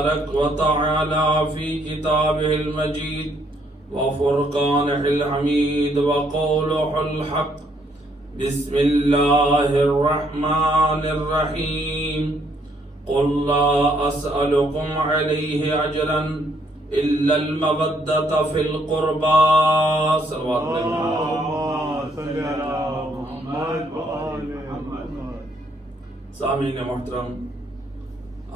وتعالى في كتابه المجيد وفرقانه الحميد وقوله الحق بسم الله الرحمن الرحيم قل لا أسألكم عليه أجرا إلا المودة في القربى صلوات سامعین محترم،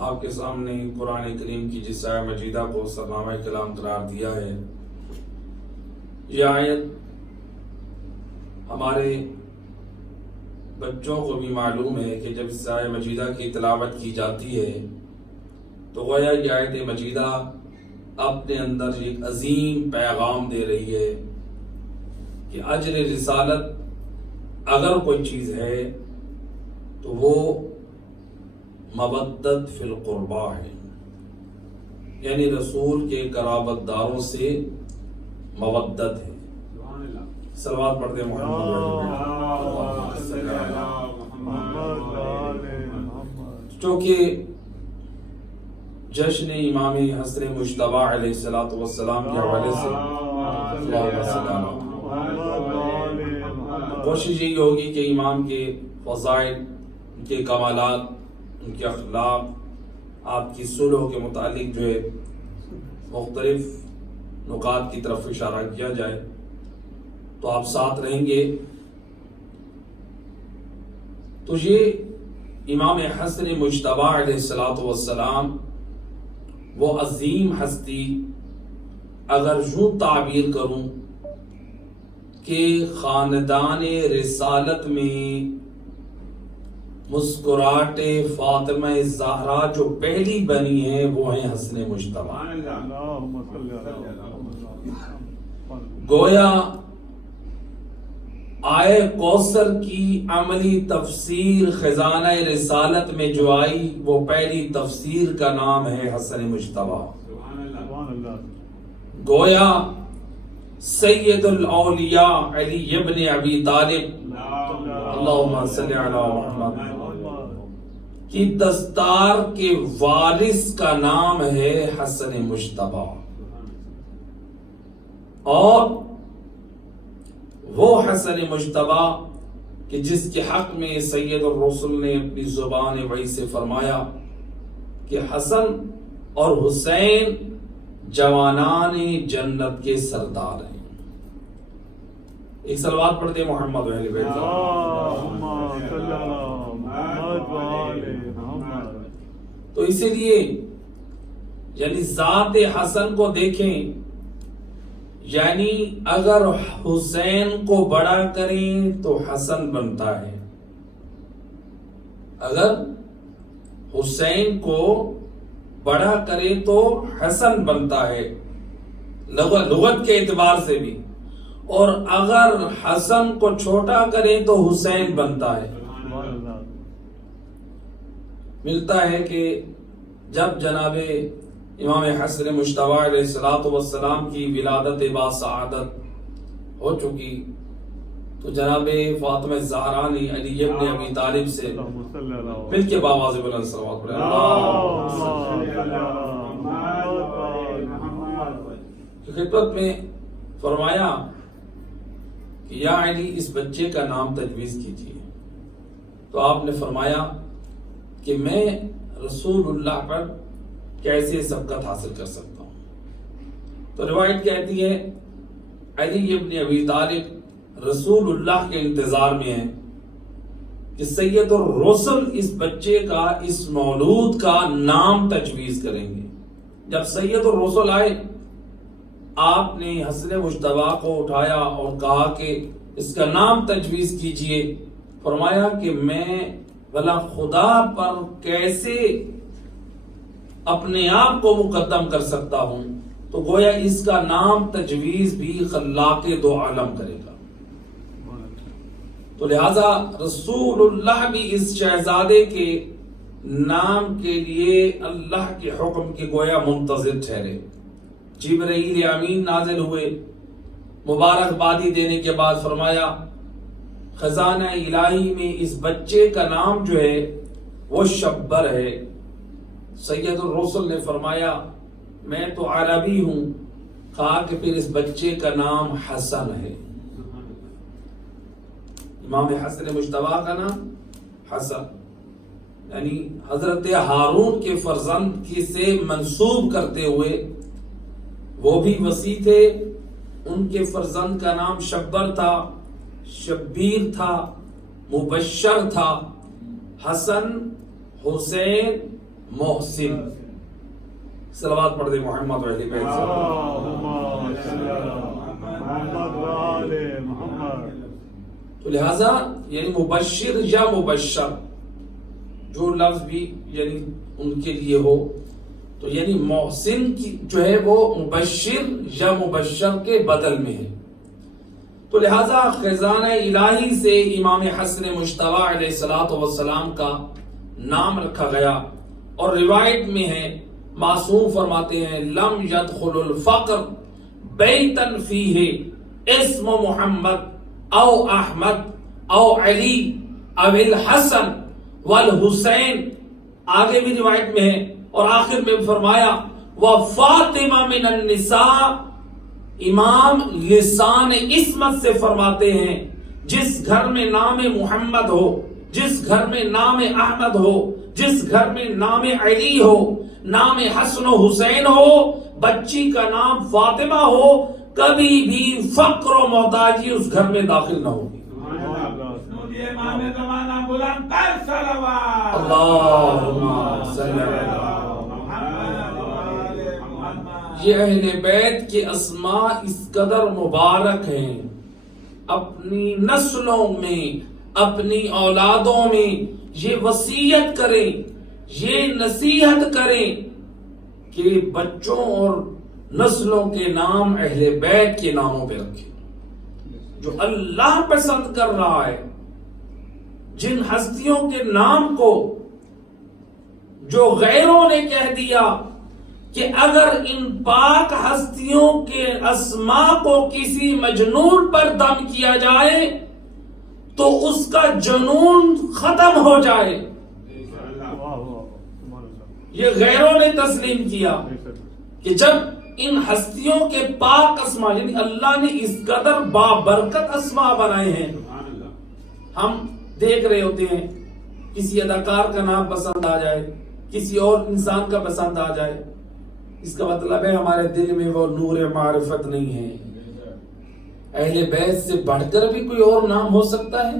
آپ کے سامنے قرآن کریم کی جس آیہ مجیدہ کو سرنامہ کلام قرار دیا ہے، یہ آیت ہمارے بچوں کو بھی معلوم ہے کہ جب اس آیہ مجیدہ کی تلاوت کی جاتی ہے تو گویا یہ آیت مجیدہ اپنے اندر ایک عظیم پیغام دے رہی ہے کہ اجر رسالت اگر کوئی چیز ہے تو وہ مودت فی القربہ ہے، یعنی رسول کے قرابت داروں سے مودت ہے۔ صلوات پڑھتے ہیں چونکہ جشن امام حسن مجتبی علیہ السلام کے حوالے سے کوشش یہی ہوگی کہ امام کے فضائل، ان کے کمالات، ان کے اخلاق، آپ کی صلح کے متعلق جو ہے مختلف نکات کی طرف اشارہ کیا جائے، تو آپ ساتھ رہیں گے۔ تو یہ امام حسن مجتبی علیہ السلام وہ عظیم ہستی، اگر یوں تعبیر کروں کہ خاندان رسالت میں مسکراہٹ فاطمہ زہرا جو پہلی بنی ہے وہ ہیں حسن مجتبی۔ گویا آئے کوثر کی عملی تفسیر خزانہ رسالت میں جو آئی وہ پہلی تفسیر کا نام ہے حسن مجتبی۔ گویا سید الاولیاء علی ابن ابی طالب اللہم صلی علی محمد کی دستار کے وارث کا نام ہے حسن مجتبی، اور وہ حسن مجتبی کہ جس کے حق میں سید الرسل نے اپنی زبان وحی سے فرمایا کہ حسن اور حسین جوانان جنت کے سردار ہیں۔ ایک صلوات پڑھتے محمد و اہل بیت۔ تو اسی لیے یعنی ذات حسن کو دیکھیں، یعنی اگر حسین کو بڑا کریں تو حسن بنتا ہے، اگر حسین کو بڑا کرے تو حسن بنتا ہے لغت کے اعتبار سے بھی، اور اگر حسن کو چھوٹا کریں تو حسین بنتا ہے۔ ملتا ہے کہ جب جناب امام حسن مجتبی علیہ السلام کی ولادت باسعادت ہو چکی تو جناب فاطمہ زہرا نے علی ابن ابی طالب سے مل کے باواز بلند صلوات پڑھے خدمت میں فرمایا کہ یا علی اس بچے کا نام تجویز کیجیے، تو آپ نے فرمایا کہ میں رسول اللہ پر کیسے سبقت حاصل کر سکتا ہوں؟ تو روایت کہتی ہے علی ابن ابی طالب رسول اللہ کے انتظار میں ہیں کہ سید الرسل اس بچے کا، اس مولود کا نام تجویز کریں گے۔ جب سید الرسل آئے، آپ نے حسن مجتبی کو اٹھایا اور کہا کہ اس کا نام تجویز کیجئے۔ فرمایا کہ میں بھلا خدا پر کیسے اپنے آپ کو مقدم کر سکتا ہوں؟ تو گویا اس کا نام تجویز بھی خلاق دو عالم کرے گا۔ تو لہذا رسول اللہ بھی اس شہزادے کے نام کے لیے اللہ کے حکم کے گویا منتظر ٹھہرے۔ جبرائیل امین نازل ہوئے، مبارکبادی دینے کے بعد فرمایا خزانہ الہی میں اس بچے کا نام جو ہے وہ شبر ہے، سید الرسل نے فرمایا میں تو عربی ہوں. کہا کہ پھر اس بچے کا نام حسن ہے. امام حسن مجتبی کا نام حسن، یعنی حضرت ہارون کے فرزند کی سے منسوب کرتے ہوئے وہ بھی وسیع تھے. ان کے فرزند کا نام شبر تھا، شبیر تھا، مبشر تھا. حسن، حسین، محسن. صلوات پڑھ دے محمد و اہل بیت. تو لہذا یعنی مبشر یا مبشر جو لفظ بھی یعنی ان کے لیے ہو، تو یعنی محسن کی جو ہے وہ مبشر یا مبشر کے بدل میں ہے. تو لہذا خزانہ الہی سے امام حسن مجتبی علیہ الصلوۃ والسلام کا نام رکھا گیا. اور روایت میں ہے معصوم فرماتے ہیں لم يدخل الفقر بیتا فیہ اسم محمد او احمد او علی او الحسن والحسین. آگے بھی روایت میں ہے اور آخر میں فرمایا وفاطمہ من النساء. امام لسان عصمت سے فرماتے ہیں جس گھر میں نام محمد ہو، جس گھر میں نام احمد ہو، جس گھر میں نام علی ہو، نام حسن و حسین ہو، بچی کا نام فاطمہ ہو، کبھی بھی فقر و محتاجی اس گھر میں داخل نہ ہوگی. اللہم صلی اللہ. یہ اہل بیت کے اسماء اس قدر مبارک ہیں، اپنی نسلوں میں، اپنی اولادوں میں یہ وصیت کریں، یہ نصیحت کریں کہ بچوں اور نسلوں کے نام اہل بیت کے ناموں پہ رکھیں. جو اللہ پسند کر رہا ہے، جن ہستیوں کے نام کو جو غیروں نے کہہ دیا کہ اگر ان پاک ہستیوں کے اسماء کو کسی مجنون پر دم کیا جائے تو اس کا جنون ختم ہو جائے. یہ غیروں نے تسلیم کیا کہ جب ان ہستیوں کے پاک اسماء، یعنی اللہ نے اس قدر بابرکت اسماء بنائے ہیں. ہم دیکھ رہے ہوتے ہیں کسی اداکار کا نام پسند آ جائے، کسی اور انسان کا پسند آ جائے، اس کا مطلب ہے ہمارے دل میں وہ نور معرفت نہیں ہے. اہل بیت سے بڑھ کر بھی کوئی اور نام ہو سکتا ہے.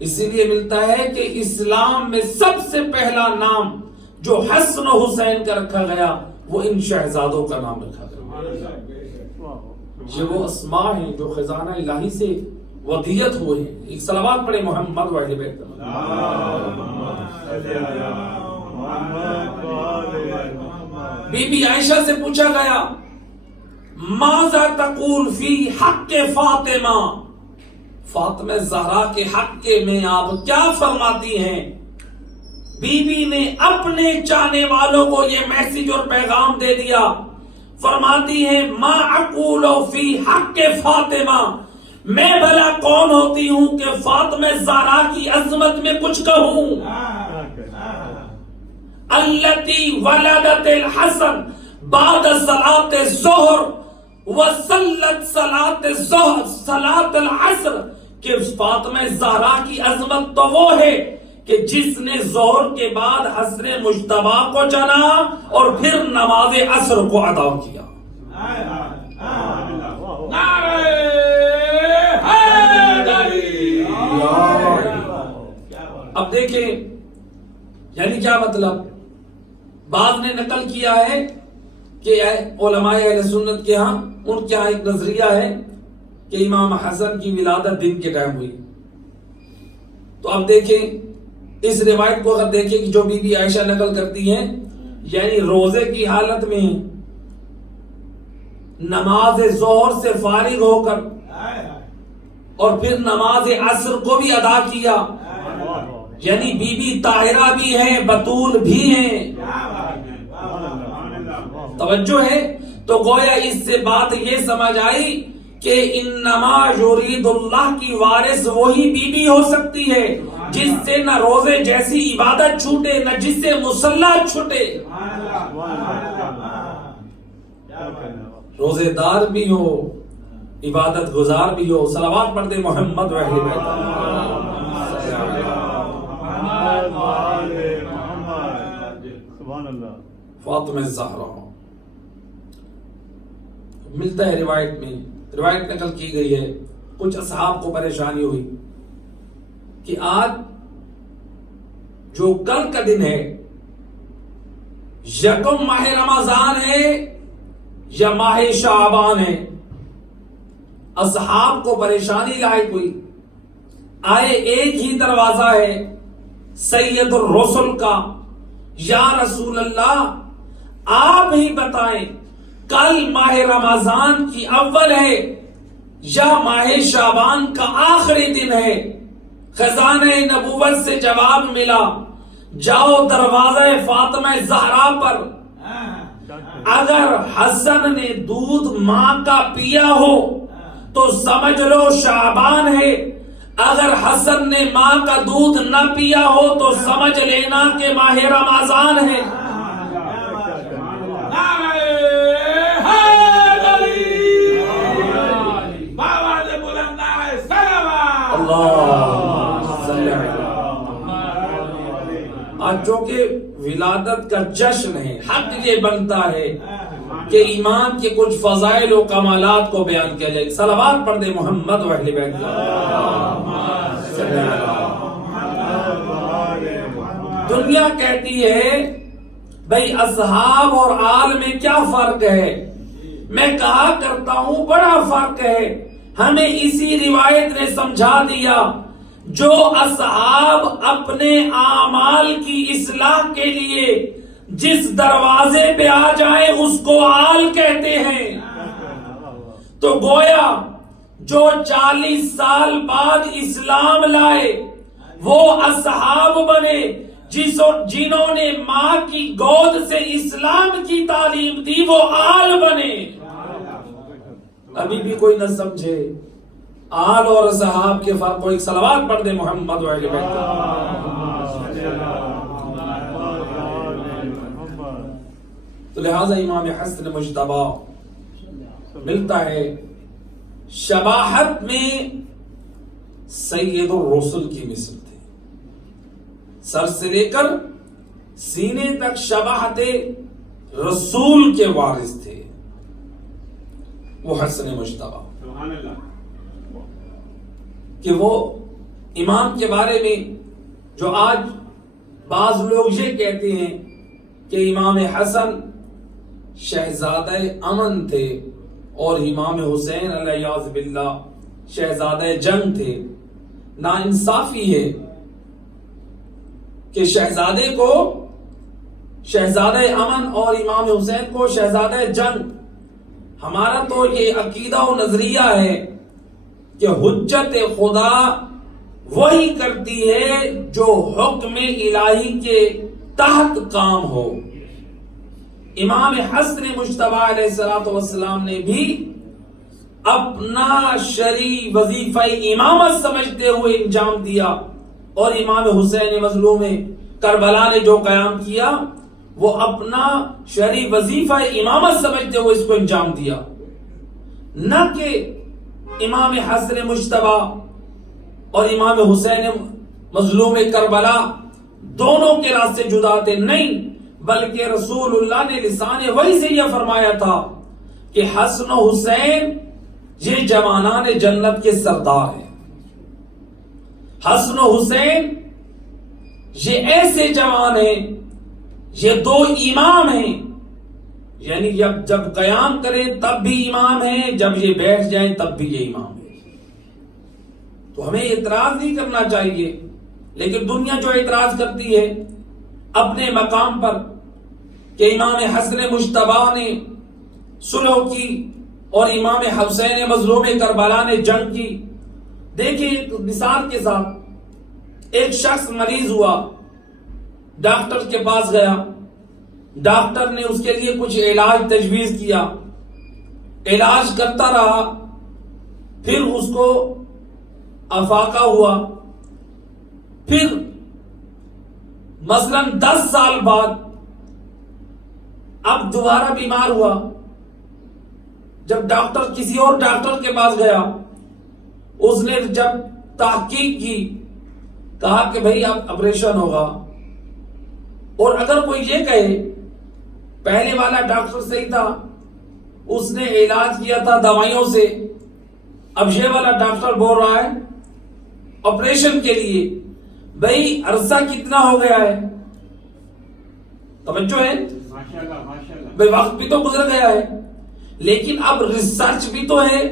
اسی لیے ملتا ہے کہ اسلام میں سب سے پہلا نام جو حسن و حسین کا رکھا گیا وہ ان شہزادوں کا نام رکھا گیا. یہ وہ اسماء ہیں جو خزانہ الہی سے ودیت ہوئے ہیں. ایک صلوات پڑھے محمد و اہل بیت. بی بی عائشہ سے پوچھا گیا ماذا تقول فی حق فاطمہ، فاطمہ زہرا کے حق میں آپ کیا فرماتی ہیں؟ بی بی نے اپنے چاہنے والوں کو یہ میسج اور پیغام دے دیا. فرماتی ہیں ما اقول فی حق فاطمہ، میں بھلا کون ہوتی ہوں کہ فاطمہ زہرا کی عظمت میں کچھ کہوں. التی ولدت الحسن بعد صلاۃ الظہر وصلت صلاۃ العصر، کہ فاطمہ زہرا کی عظمت تو وہ ہے کہ جس نے ظہر کے بعد حسن مجتبی کو جنا اور پھر نماز عصر کو ادا کیا. اب دیکھیں یعنی کیا مطلب. بعض نے نقل کیا ہے کہ علماء اہل سنت کے ہاں ان کے ہاں ایک نظریہ ہے کہ امام حسن کی ولادت دن کے ٹائم ہوئی. تو اب دیکھیں اس روایت کو اگر دیکھیں کہ جو بی بی عائشہ نقل کرتی ہیں، یعنی روزے کی حالت میں نماز ظہر سے فارغ ہو کر اور پھر نماز عصر کو بھی ادا کیا، یعنی بی بی طاہرہ بھی ہیں، بطول بھی ہیں. توجہ ہے. تو گویا اس سے بات یہ سمجھ آئی کہ انما یرید اللہ کی وارث وہی بی بی ہو سکتی ہے جس سے نہ روزے جیسی عبادت چھوٹے نہ جس سے مصلح چھوٹے. روزے دار بھی ہو, عبادت گزار بھی ہو. صلوات پڑھ دے محمد و اہل بیت. فاطمہ الزہرا. ملتا ہے روایت میں, روایت نقل کی گئی ہے, کچھ اصحاب کو پریشانی ہوئی کہ آج جو کل کا دن ہے یکم ماہ رمضان ہے یا ماہ شعبان ہے. اصحاب کو پریشانی لاحق ہوئی. آئے ایک ہی دروازہ ہے سید الرسل کا. یا رسول اللہ آپ ہی بتائیں کل ماہ رمضان کی اول ہے یا ماہ شعبان کا آخری دن ہے؟ خزانہ نبوت سے جواب ملا, جاؤ دروازہ فاطمہ زہرا پر. اگر حسن نے دودھ ماں کا پیا ہو تو سمجھ لو شعبان ہے, اگر حسن نے ماں کا دودھ نہ پیا ہو تو سمجھ لینا کہ ماہ رمضان ہے. آج جو کہ ولادت کا جشن ہے, حق یہ بنتا ہے کہ ایمان کے کچھ فضائل و کمالات کو بیان کیا جائے. صلوات پڑھ دے محمد و اہل بیت. دنیا کہتی ہے بھئی اصحاب اور آل میں کیا فرق ہے؟ میں کہا کرتا ہوں بڑا فرق ہے. ہمیں اسی روایت نے سمجھا دیا, جو اصحاب اپنے اعمال کی اصلاح کے لیے جس دروازے پہ آ جائیں اس کو آل کہتے ہیں. تو گویا جو 40 سال بعد اسلام لائے وہ اصحاب بنے, جنہوں نے ماں کی گود سے اسلام کی تعلیم دی وہ آل بنے. ابھی بھی کوئی نہ سمجھے آل اور اصحاب کے فرق کو. ایک صلوات پڑھ دے محمد و اہل بیت. تو لہذا امام حسن مجتبی ملتا ہے شباہت میں سید الرسل کی مثل تھے. سر سے لے کر سینے تک شباہت رسول کے وارث تھے وہ حسن مجتبی. کہ وہ امام کے بارے میں جو آج بعض لوگ یہ کہتے ہیں کہ امام حسن شہزادہ امن تھے اور امام حسین علیہ باللہ شہزادہ جنگ تھے, ناانصافی ہے کہ شہزادے کو شہزادہ امن اور امام حسین کو شہزادہ جنگ. ہمارا تو یہ عقیدہ و نظریہ ہے کہ حجت خدا وہی کرتی ہے جو حکم الہی کے تحت کام ہو. امام حسن مجتبی علیہ الصلوۃ والسلام نے بھی اپنا شرعی وظیفہ امامت سمجھتے ہوئے انجام دیا, اور امام حسین مظلوم کربلا نے جو قیام کیا وہ اپنا شرعی وظیفہ امامت سمجھتے ہوئے اس کو انجام دیا. نہ کہ امام حسن مجتبی اور امام حسین مظلوم کربلا دونوں کے راستے جدا تھے, نہیں, بلکہ رسول اللہ نے لسان وحی سے یہ فرمایا تھا کہ حسن و حسین یہ جوانان جنت کے سردار ہیں. حسن و حسین یہ ایسے جوان ہیں, یہ دو امام ہیں, یعنی جب قیام کریں تب بھی امام ہیں, جب یہ بیٹھ جائیں تب بھی یہ امام ہیں. تو ہمیں اعتراض نہیں کرنا چاہیے, لیکن دنیا جو اعتراض کرتی ہے اپنے مقام پر کہ امام حسن مجتبی نے صلح کی اور امام حسین مظلوم کربلا نے جنگ کی. دیکھیں ایک مثال کے ساتھ, ایک شخص مریض ہوا, ڈاکٹر کے پاس گیا, ڈاکٹر نے اس کے لیے کچھ علاج تجویز کیا, علاج کرتا رہا, پھر اس کو افاقہ ہوا, پھر مثلاً 10 سال بعد اب دوبارہ بیمار ہوا، جب ڈاکٹر کسی اور ڈاکٹر کے پاس گیا، اس نے جب تحقیق کی، کہا کہ بھئی اب آپریشن ہوگا، اور اگر کوئی یہ کہے پہلے والا ڈاکٹر صحیح تھا، اس نے علاج کیا تھا دوائیوں سے، اب یہ والا ڈاکٹر بول رہا ہے آپریشن کے لیے، بھئی عرصہ کتنا ہو گیا ہے؟ توجہ ہے؟ بھئی وقت بھی تو گزر گیا ہے، لیکن اب ریسرچ بھی تو ہے۔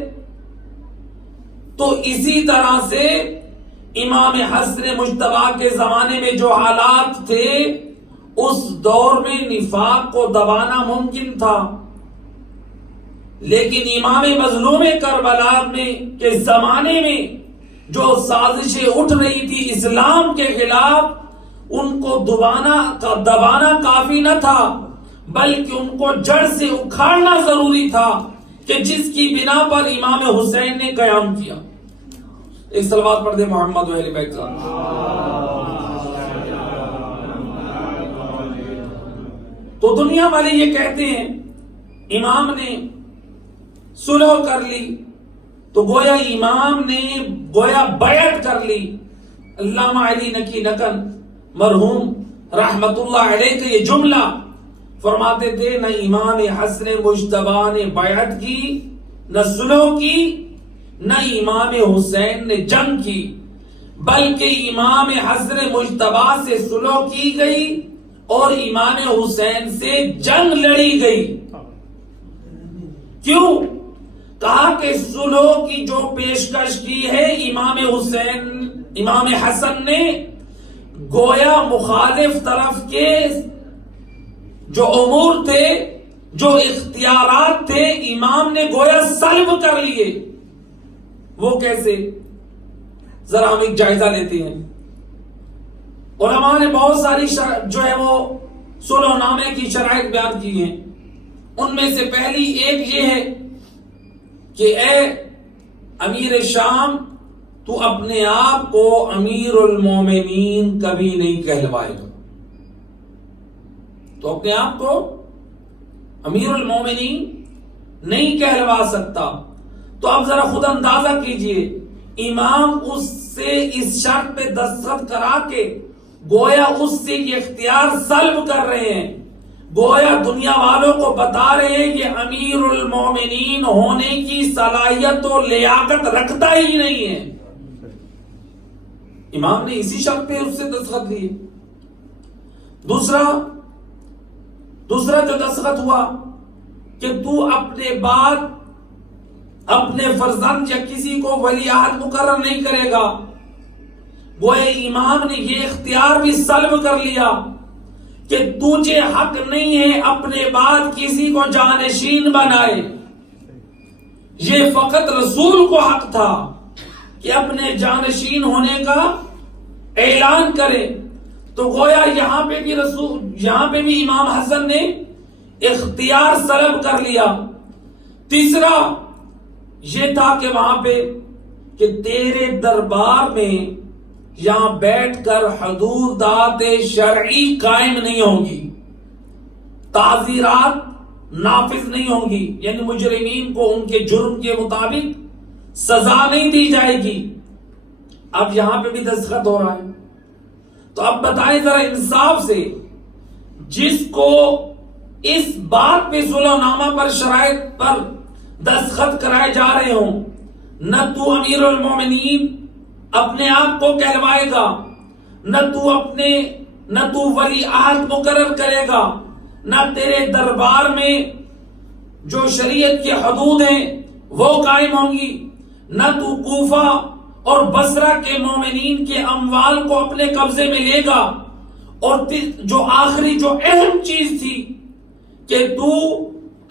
تو اسی طرح سے امام حسن مجتبیٰ کے زمانے میں جو حالات تھے، اس دور میں نفاق کو دبانا ممکن تھا، لیکن امام مظلوم کربلا میں کے زمانے میں جو سازشیں اٹھ رہی تھی اسلام کے خلاف، ان کو دبانا کافی نہ تھا، بلکہ ان کو جڑ سے اکھاڑنا ضروری تھا، کہ جس کی بنا پر امام حسین نے قیام کیا۔ ایک صلوات پڑھ دے محمد و اہل بیت۔ تو دنیا والے یہ کہتے ہیں امام نے صلح کر لی، تو گویا امام نے بیعت کر لی۔ علامہ علی نقی نقن مرحوم رحمت اللہ علیہ کا یہ جملہ فرماتے تھے، نہ امام حسن مجتبیٰ نے بیعت کی، نہ صلح کی، نہ امام حسین نے جنگ کی، بلکہ امام حسن مجتبیٰ سے صلح کی گئی اور امام حسین سے جنگ لڑی گئی۔ کیوں؟ کہا کہ صلح کی جو پیشکش کی ہے امام حسن نے، گویا مخالف طرف کے جو امور تھے، جو اختیارات تھے، امام نے گویا سلب کر لیے۔ وہ کیسے؟ ذرا ہم ایک جائزہ لیتے ہیں۔ علماء نے بہت ساری جو ہے وہ صلح نامے کی شرائط بیان کی ہیں، ان میں سے پہلی ایک یہ ہے کہ اے امیر شام، تو اپنے آپ کو امیر المومنین کبھی نہیں کہلوائے گا، تو اپنے آپ کو امیر المومنین نہیں کہلوا سکتا۔ تو اب ذرا خود اندازہ کیجئے، امام اس سے اس شرط پہ دستخط کرا کے گویا اس سے یہ اختیار سلب کر رہے ہیں، گویا دنیا والوں کو بتا رہے ہیں کہ امیر المومنین ہونے کی صلاحیت و لیاقت رکھتا ہی نہیں ہے۔ امام نے اسی شرط پہ اس سے دستخط لیے۔ دوسرا جو دستخط ہوا کہ تو اپنے بعد اپنے فرزند یا کسی کو ولی عہد مقرر نہیں کرے گا، گویا امام نے یہ اختیار بھی سلب کر لیا کہ تجھے حق نہیں ہے اپنے بعد کسی کو جانشین بنائے، یہ فقط رسول کو حق تھا کہ اپنے جانشین ہونے کا اعلان کرے۔ تو گویا یہاں پہ بھی امام حسن نے اختیار سلب کر لیا۔ تیسرا یہ تھا کہ وہاں پہ کہ تیرے دربار میں یہاں بیٹھ کر حدودات شرعی قائم نہیں ہوں گی، تعزیرات نافذ نہیں ہوں گی، یعنی مجرمین کو ان کے جرم کے مطابق سزا نہیں دی جائے گی۔ اب یہاں پہ بھی دستخط ہو رہا ہے۔ تو اب بتائیں ذرا انصاف سے، جس کو اس بات پہ صلح نامہ پر شرائط پر دستخط کرائے جا رہے ہوں، نہ تو امیر المومنین اپنے آپ کو کہلوائے گا، نہ تو ولی عہد مقرر کرے گا، نہ تیرے دربار میں جو شریعت کی حدود ہیں وہ قائم ہوں گی، نہ تو کوفہ اور بصرہ کے مومنین کے اموال کو اپنے قبضے میں لے گا، اور جو آخری جو اہم چیز تھی کہ تو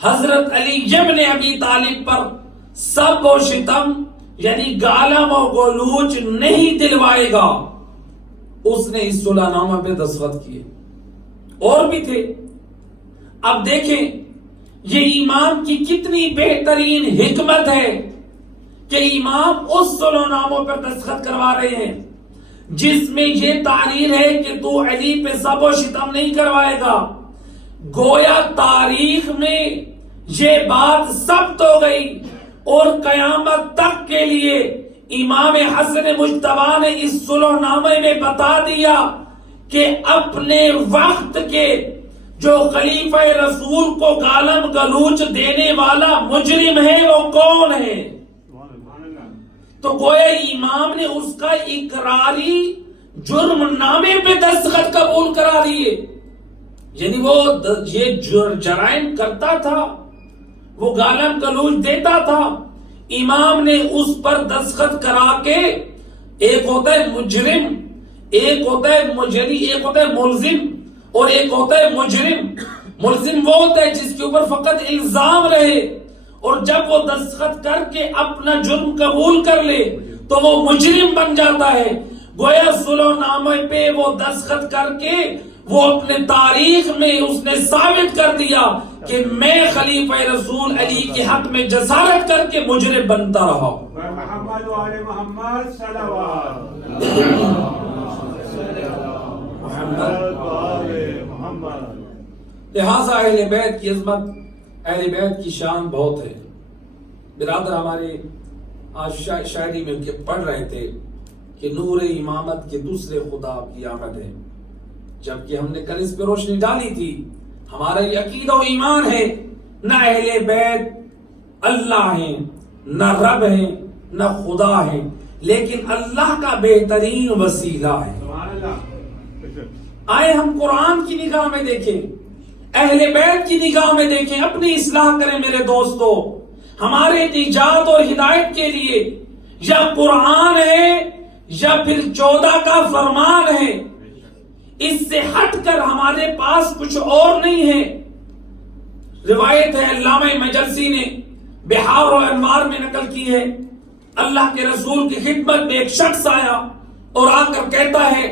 حضرت علی ابن ابی طالب پر سب و شتم یعنی گالم و گلوچ نہیں دلوائے گا، اس نے اس صلح نامہ پہ دستخط کیے۔ اور بھی تھے۔ اب دیکھیں یہ امام کی کتنی بہترین حکمت ہے کہ امام اس صلح ناموں پر دستخط کروا رہے ہیں جس میں یہ تحریر ہے کہ تو علی پہ سب و شتم نہیں کروائے گا. گویا تاریخ میں یہ بات ثبت ہو گئی اور قیامت تک کے لیے امام حسن مجتبی نے اس صلح نامے میں بتا دیا کہ اپنے وقت کے جو خلیفہ رسول کو گالم گلوچ دینے والا مجرم ہے وہ کون ہے. تو گویا امام نے اس کا اقراری جرم نامے پہ دستخط قبول کرا دیے. یعنی وہ یہ جرائم کرتا تھا, وہ گالم گلوچ دیتا تھا, امام نے اس پر دستخط کرا کے, ایک ہوتا ہے مجرم, ایک ہوتا ہے مجری, ایک ہوتا ہے ملزم اور ایک ہوتا ہے مجرم. ملزم وہ ہوتا ہے جس کے اوپر فقط الزام رہے, اور جب وہ دستخط کر کے اپنا جرم قبول کر لے تو وہ مجرم بن جاتا ہے. گویا صلح نامے پہ وہ دستخط کر کے وہ اپنے تاریخ میں اس نے ثابت کر دیا کہ میں خلیفہ رسول علی کے حق میں جسارت کر کے مجرم بنتا رہا. محمد و آل محمد صلوات. لہذا اہل بیت کی عظمت, اہل بیت کی شان بہت ہے. برادر ہمارے آج شاعری میں پڑھ رہے تھے کہ نور امامت کے دوسرے خدا کی آمد ہے. جبکہ ہم نے کل اس پہ روشنی ڈالی تھی, ہمارا یہ عقیدہ و ایمان ہے نہ اہل بیت اللہ ہیں, نہ رب ہیں, نہ خدا ہیں, لیکن اللہ کا بہترین وسیلہ ہے. آئے ہم قرآن کی نگاہ میں دیکھیں, اہل بیت کی نگاہ میں دیکھیں, اپنی اصلاح کریں میرے دوستو. ہمارے نجات اور ہدایت کے لیے یا قرآن ہے یا پھر 14 کا فرمان ہے, اس سے ہٹ کر ہمارے پاس کچھ اور نہیں ہے. روایت ہے علامہ مجلسی نے بحار الانوار میں نقل کی ہے, اللہ کے رسول کی خدمت میں ایک شخص آیا اور آ کر کہتا ہے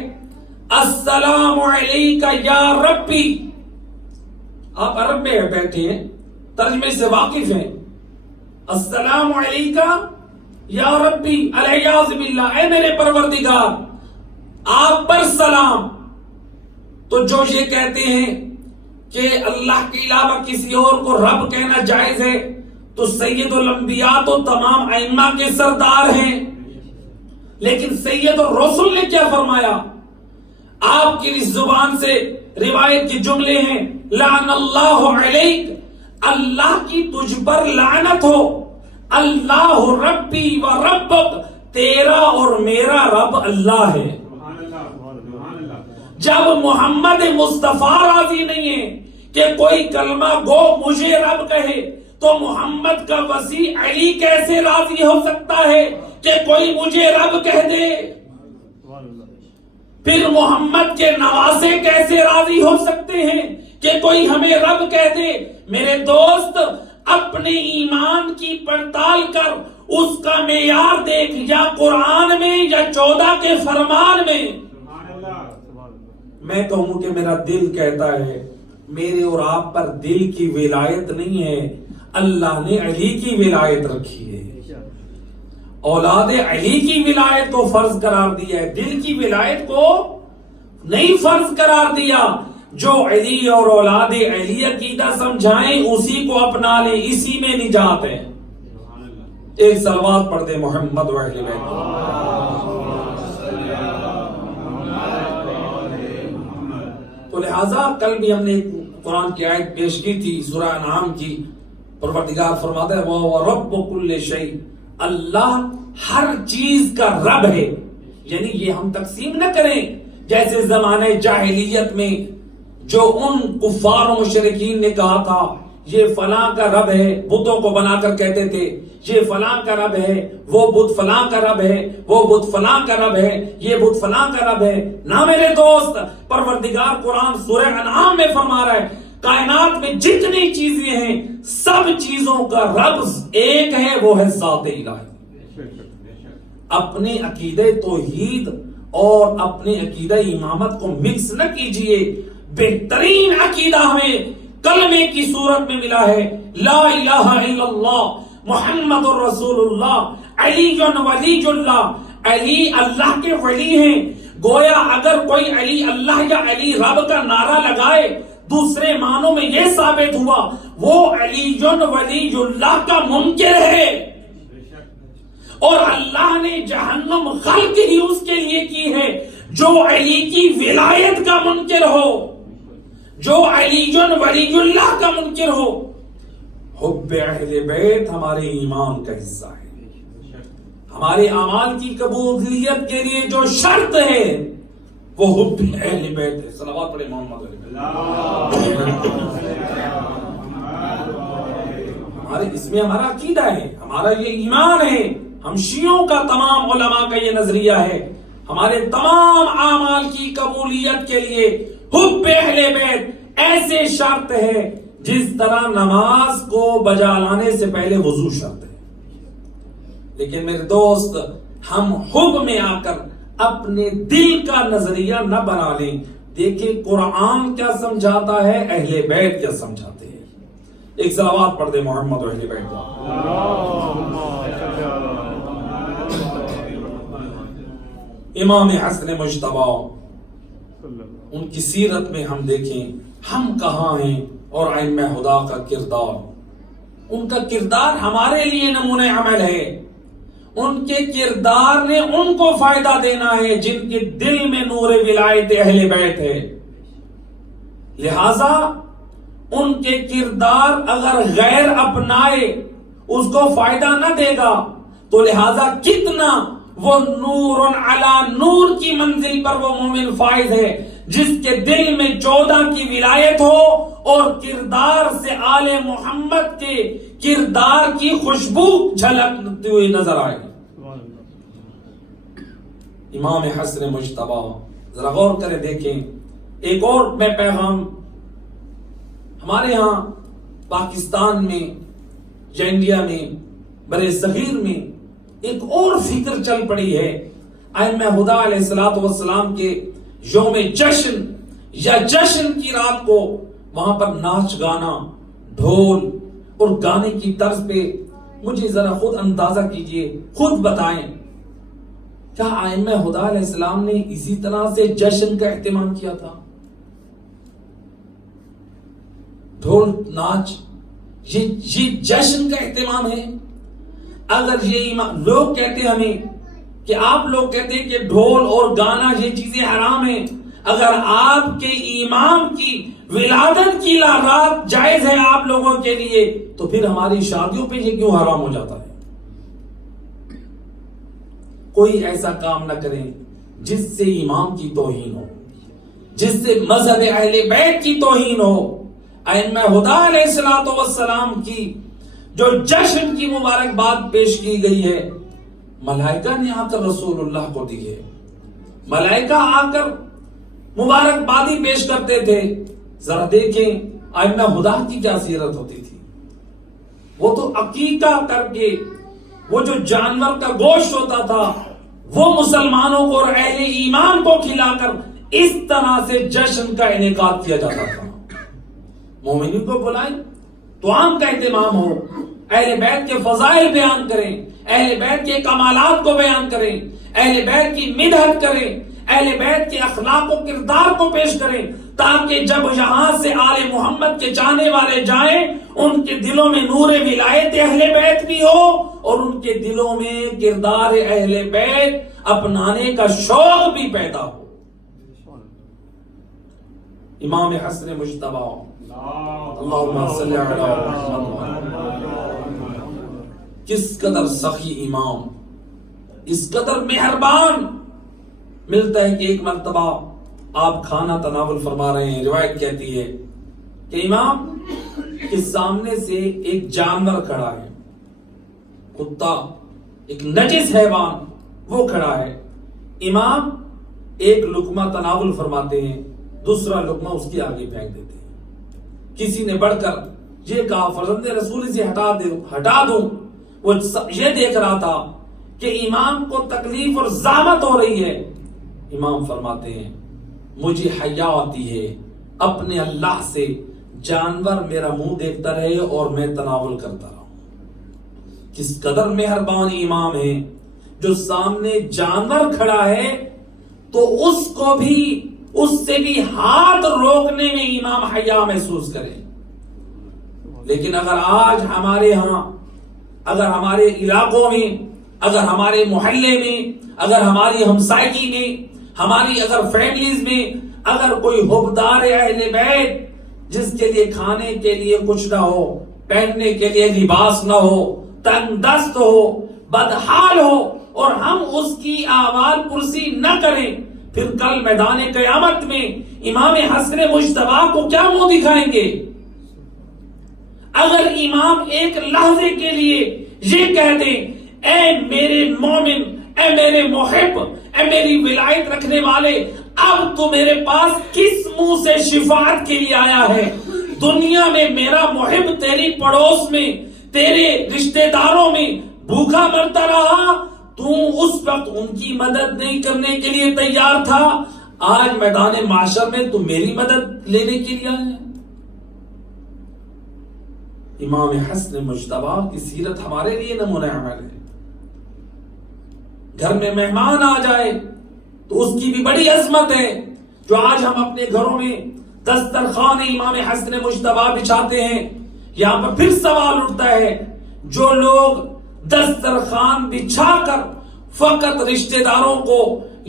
السلام علیکہ یا ربی. آپ عرب میں بیٹھے ہیں, ترجمے سے واقف ہیں. السلام علیکہ یا ربی, الیاذ باللہ, اے میرے پروردگار آپ پر سلام. تو جو یہ کہتے ہیں کہ اللہ کے علاوہ کسی اور کو رب کہنا جائز ہے تو سید الانبیاء تو تمام ائمہ کے سردار ہیں, لیکن سید الرسل نے کیا فرمایا؟ آپ کی اس زبان سے روایت کے جملے ہیں لعن اللہ علیک, اللہ کی تجھ پر لعنت ہو, اللہ ربی و ربک, تیرا اور میرا رب اللہ ہے. جب محمد مصطفیٰ راضی نہیں ہے کہ کوئی کلمہ گو مجھے رب کہے تو محمد کا وسیع علی کیسے راضی ہو سکتا ہے کہ کوئی مجھے رب کہہ دے؟ پھر محمد کے نواسے کیسے راضی ہو سکتے ہیں کہ کوئی ہمیں رب کہہ دے؟ میرے دوست اپنے ایمان کی پڑتال کر, اس کا معیار دیکھ, یا قرآن میں یا 14 کے فرمان میں. میں کہوں کہ میرا دل کہتا ہے میرے اور آپ پر دل کی ولایت نہیں ہے, اللہ نے علی کی ولایت رکھی ہے. اولاد علی کی ولایت کو فرض قرار دیا ہے, دل کی ولایت کو نہیں فرض قرار دیا. جو علی اور اولاد علی عقیدہ سمجھائیں اسی کو اپنا لیں, اسی میں نجات ہے. ایک صلوات پڑھ دے محمد و اہل بیت. تو لہذا کل بھی ہم نے قرآن کی آیت پیش کی تھی سورہ انعام کی. پروردگار فرماتا ہے وَرَبُّ كُلِّ شَيْءٍ, اللہ ہر چیز کا رب ہے. یعنی یہ ہم تقسیم نہ کریں جیسے زمانے جاہلیت میں جو ان کفار و مشرکین نے کہا تھا یہ فلاں کا رب ہے, بتوں کو بنا کر کہتے تھے یہ فلاں کا رب ہے, وہ بت فلاں کا رب ہے, وہ بت فلاں کا رب ہے, یہ بت فلاں کا رب ہے. نہ میرے دوست, پروردگار قرآن سورہ انعام میں فرما رہا ہے کائنات میں جتنی چیزیں ہیں سب چیزوں کا رب ایک ہے, وہ ہے ذات الہی. اپنے عقیدہ توحید اور اپنے عقیدہ امامت کو مکس نہ کیجئے. بہترین عقیدہ ہمیں کلمے کی صورت میں ملا ہے, لا الہ الا اللہ محمد الرسول اللہ علی ولی اللہ. علی اللہ کے ولی ہیں, گویا اگر کوئی علی اللہ یا علی رب کا نعرہ لگائے، دوسرے معنوں میں یہ ثابت ہوا وہ علی ولی اللہ کا منکر ہے، اور اللہ نے جہنم خلق ہی اس کے لیے کی ہے جو علی کی ولایت کا منکر ہو، جو علی ولی اللہ کا منکر ہو۔ حب اہل بیت ہمارے ایمان کا حصہ ہے، ہمارے اعمال کی قبولیت کے لیے جو شرط ہے وہ حب اہل بیت ہے۔ صلوات پڑھے محمد علیہ۔ ہمارے اس میں ہمارا عقیدہ ہے، ہمارا یہ ایمان ہے، ہم شیعوں کا تمام علماء کا یہ نظریہ ہے، ہمارے تمام اعمال کی قبولیت کے لیے حب اہل بیت ایسے شرط ہے جس طرح نماز کو بجا لانے سے پہلے وضو شرط ہے۔ لیکن میرے دوست، ہم حب میں آ کر اپنے دل کا نظریہ نہ بنا لیں۔ دیکھیں قرآن کیا سمجھاتا ہے، اہل بیت کیا سمجھاتے ہیں۔ ایک صلوات پڑھ دے محمد و اہل بیت کا۔ امام حسن مجتبی، ان کی سیرت میں ہم دیکھیں ہم کہاں ہیں، اور ائمہ خدا کا کردار، ان کا کردار ہمارے لیے نمونہ عمل ہے۔ ان کے کردار نے ان کو فائدہ دینا ہے جن کے دل میں نور ولایت اہل بیت ہے، لہذا ان کے کردار اگر غیر اپنائے اس کو فائدہ نہ دے گا، تو لہذا کتنا وہ نور علی نور کی منزل پر وہ مومن فائز ہے جس کے دل میں 14 کی ولایت ہو اور کردار سے آل محمد کے کردار کی خوشبو جھلکتی ہوئی نظر آئے۔ امام حسن مجتبی، ذرا غور کریں دیکھیں۔ ایک اور میں پیغام، ہمارے ہاں پاکستان میں یا انڈیا میں بر صغیر میں ایک اور فکر چل پڑی ہے، ائمہ خدا علیہ الصلوۃ والسلام کے یوم جشن یا جشن کی رات کو وہاں پر ناچ گانا، ڈھول اور گانے کی طرز پہ، مجھے ذرا خود اندازہ کیجئے، خود بتائیں کیا ائمہ خدا علیہ السلام نے اسی طرح سے جشن کا اہتمام کیا تھا؟ ڈھول ناچ یہ جشن کا اہتمام ہے؟ اگر یہ لوگ کہتے ہمیں کہ آپ لوگ کہتے ہیں کہ ڈھول اور گانا یہ چیزیں حرام ہیں، اگر آپ کے امام کی ولادت کی رات جائز ہے آپ لوگوں کے لیے، تو پھر ہماری شادیوں پہ یہ کیوں حرام ہو جاتا ہے؟ کوئی ایسا کام نہ کریں جس سے امام کی توہین ہو، جس سے مذہب اہل بیت کی توہین ہو۔ ائمہ خدا علیہ الصلوۃ والسلام کی جو جشن کی مبارکباد پیش کی گئی ہے، ملائکہ نے آ کر رسول اللہ کو دی ہے، ملائکہ آ کر مبارکبادی پیش کرتے تھے۔ ذرا دیکھیں ائمہ خدا کی کیا سیرت ہوتی تھی، وہ تو عقیقہ کر کے وہ جو جانور کا گوشت ہوتا تھا وہ مسلمانوں کو اور اہل ایمان کو کھلا کر اس طرح سے جشن کا انعقاد کیا جاتا تھا۔ مومنین کو بلائیں، طعام کا اہتمام ہو، اہل بیت کے فضائل بیان کریں، اہل بیت کے کمالات کو بیان کریں، اہل بیت کی مدحت کریں، اہل بیت کے اخلاق و کردار کو پیش کریں، تاکہ جب یہاں سے آل محمد کے چاہنے والے جائیں ان کے دلوں میں نور ولایت اہل بیت بھی ہو اور ان کے دلوں میں کردار اہل بیت اپنانے کا شوق بھی پیدا ہو۔ امام حسن مجتبی، اللہم صلی علی محمد، کس قدر سخی امام، اس قدر مہربان۔ ملتا ہے کہ ایک مرتبہ آپ کھانا تناول فرما رہے ہیں، روایت کہتی ہے کہ امام کے سامنے سے ایک جانور کھڑا ہے، کتا، ایک نجس حیوان وہ کھڑا ہے۔ امام ایک لقمہ تناول فرماتے ہیں، دوسرا لقمہ اس کے آگے پھینک دیتے ہیں۔ کسی نے بڑھ کر یہ کہا فرزند رسول سے ہٹا دوں۔ وہ یہ دیکھ رہا تھا کہ امام کو تکلیف اور زحمت ہو رہی ہے۔ امام فرماتے ہیں مجھے حیا آتی ہے اپنے اللہ سے، جانور میرا منہ دیکھتا رہے اور میں تناول کرتا رہا۔ کس قدر مہربان امام ہے جو سامنے جانور کھڑا ہے تو اس کو بھی اس سے بھی ہاتھ روکنے میں امام حیا محسوس کریں. لیکن اگر آج ہمارے ہاں، اگر ہمارے علاقوں میں، اگر ہمارے محلے میں، اگر ہماری ہمسائیگی میں، ہماری اگر فیملیز میں اگر کوئی حبدار اہل بیت جس کے لیے کھانے کے لیے کچھ نہ ہو، پہننے کے لیے لباس نہ ہو، تنگ دست ہو، بدحال ہو، اور ہم اس کی آوال پرسی نہ کریں، پھر کل میدان قیامت میں امام حسن مجتبیٰ کو کیا منہ دکھائیں گے؟ اگر امام ایک لحظے کے لیے یہ کہہ دیں اے میرے مومن، اے میرے محب، اے میری ولایت رکھنے والے، اب تو میرے پاس کس منہ سے شفاعت کے لیے آیا ہے؟ دنیا میں میرا محب تیری پڑوس میں، تیرے رشتہ داروں میں بھوکا مرتا رہا، تو اس وقت ان کی مدد نہیں کرنے کے لیے تیار تھا، آج میدان معاشر میں تو میری مدد لینے کے لیے آئے ہیں. امام حسن مجتبیٰ کی سیرت ہمارے لیے نمونہ عمل ہے. گھر میں مہمان آ جائے تو اس کی بھی بڑی عظمت ہے. جو آج ہم اپنے گھروں میں دسترخوان امام حسن مجتبیٰ بچھاتے ہیں، یہاں پر پھر سوال اٹھتا ہے، جو لوگ دسترخوان بچھا کر فقط رشتہ داروں کو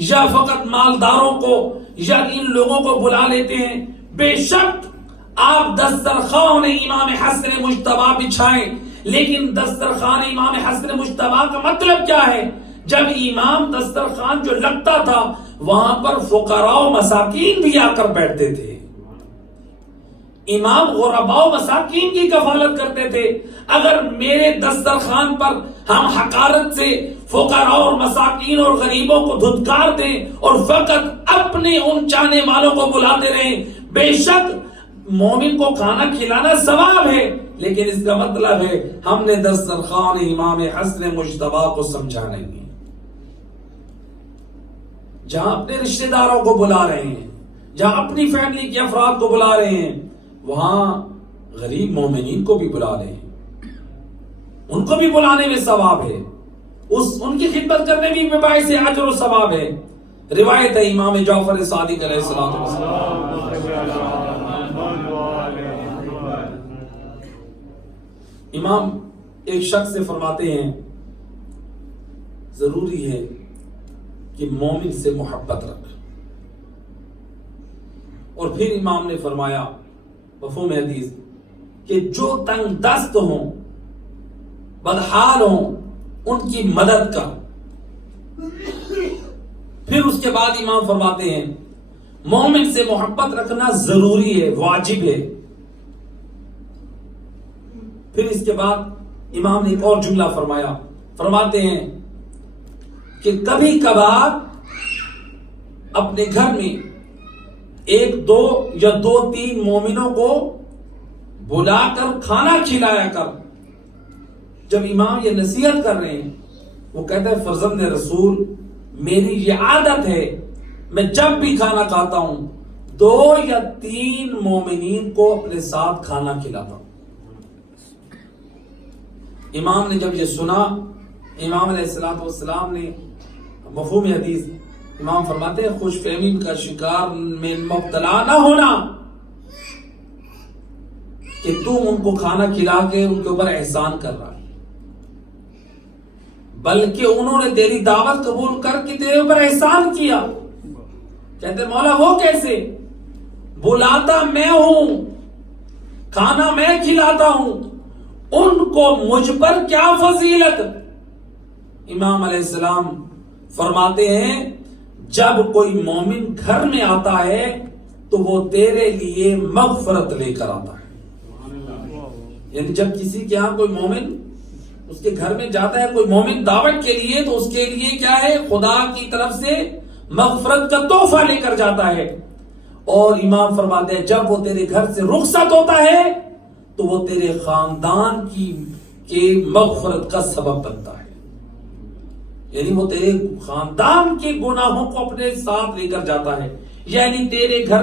یا فقط مالداروں کو یا ان لوگوں کو بلا لیتے ہیں، بے شک آپ دسترخوان امام حسن مجتبیٰ بچھائیں، لیکن دسترخوان امام حسن مجتبیٰ کا مطلب کیا ہے؟ جب امام دسترخوان جو لگتا تھا وہاں پر فقراء و مساکین بھی آ کر بیٹھتے تھے. امام غرباء و مساکین کی کفالت کرتے تھے. اگر میرے دسترخوان پر ہم حقارت سے فقراء اور مساکین اور غریبوں کو دھتکار دیں اور فقط اپنے ان چاہنے والوں کو بلاتے رہیں، بے شک مومن کو کھانا کھلانا ثواب ہے، لیکن اس کا مطلب ہے ہم نے دسترخوان امام حسن مجتبیٰ کو سمجھا نہیں. جہاں اپنے رشتہ داروں کو بلا رہے ہیں، جہاں اپنی فیملی کے افراد کو بلا رہے ہیں، وہاں غریب مومنین کو بھی بلا رہے ہیں، ان کو بھی بلانے میں ثواب ہے، ان کی خدمت کرنے بھی باعث اجر و ثواب ہے. روایت ہے امام جعفر صادق علیہ السلام، امام ایک شخص سے فرماتے ہیں ضروری ہے کہ مومن سے محبت رکھ. اور پھر امام نے فرمایا مفہوم حدیث کہ جو تنگ دست ہوں، بدحال ہوں، ان کی مدد کر. پھر اس کے بعد امام فرماتے ہیں مومن سے محبت رکھنا ضروری ہے، واجب ہے. پھر اس کے بعد امام نے ایک اور جملہ فرمایا، فرماتے ہیں کہ کبھی کبھار اپنے گھر میں ایک دو یا دو تین مومنوں کو بلا کر کھانا کھلایا کر. جب امام یہ نصیحت کر رہے ہیں، وہ کہتا ہے فرزند رسول میری یہ عادت ہے، میں جب بھی کھانا کھاتا ہوں 2 یا 3 مومنین کو اپنے ساتھ کھانا کھلاتا ہوں. امام نے جب یہ سنا، امام علیہ السلام نے مفہوم حدیث، امام فرماتے ہیں خوش فہمی کا شکار میں مبتلا نہ ہونا کہ تم ان کو کھانا کھلا کے ان کے اوپر احسان کر رہا ہے، بلکہ انہوں نے تیری دعوت قبول کر کے تیرے اوپر احسان کیا. کہتے مولا وہ کیسے؟ بلاتا میں ہوں، کھانا میں کھلاتا ہوں، ان کو مجھ پر کیا فضیلت؟ امام علیہ السلام فرماتے ہیں جب کوئی مومن گھر میں آتا ہے تو وہ تیرے لیے مغفرت لے کر آتا ہے. یعنی جب کسی کے ہاں کوئی مومن اس کے گھر میں جاتا ہے، کوئی مومن دعوت کے لیے، تو اس کے لیے کیا ہے؟ خدا کی طرف سے مغفرت کا تحفہ لے کر جاتا ہے. اور امام فرماتے ہیں جب وہ تیرے گھر سے رخصت ہوتا ہے تو وہ تیرے خاندان کی مغفرت کا سبب بنتا ہے. یعنی وہ تیرے خاندان کے گناہوں کو اپنے ساتھ لے کر جاتا ہے. یعنی تیرے گھر